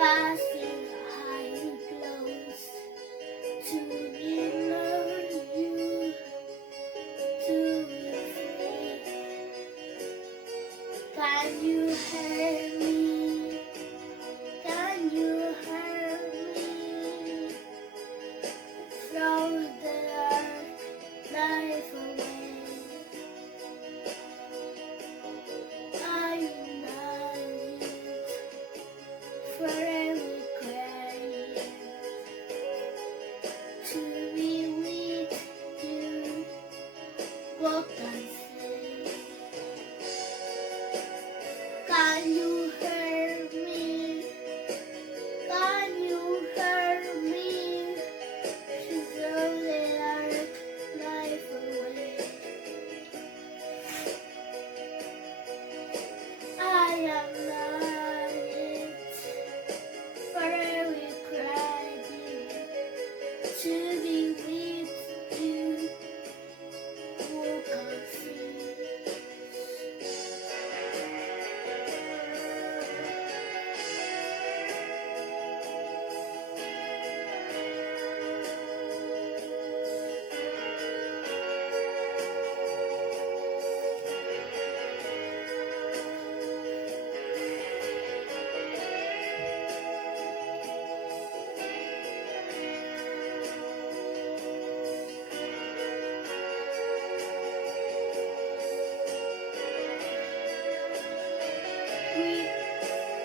passing high and close to be near you, to be free. Can you hear me? Can you hear me? Throw the dark life away. I'm not for every cry to be with you. What can say? Can you hear me? Can you hear me? To throw the dark life away. I am not it for every cry to be with you. Who can see?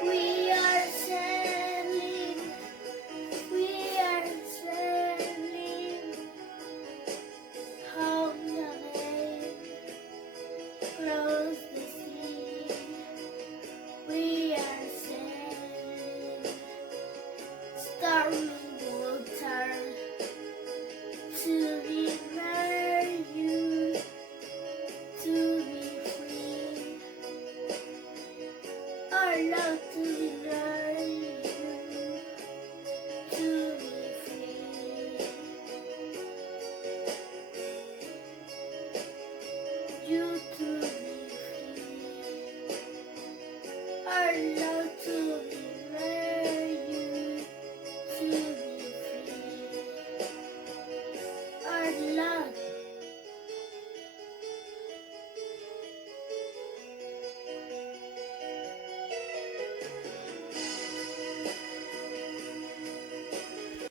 We are sailing, we are sailing home again, across the sea. We are sailing, stormy water, to be near you, to be free. Our love to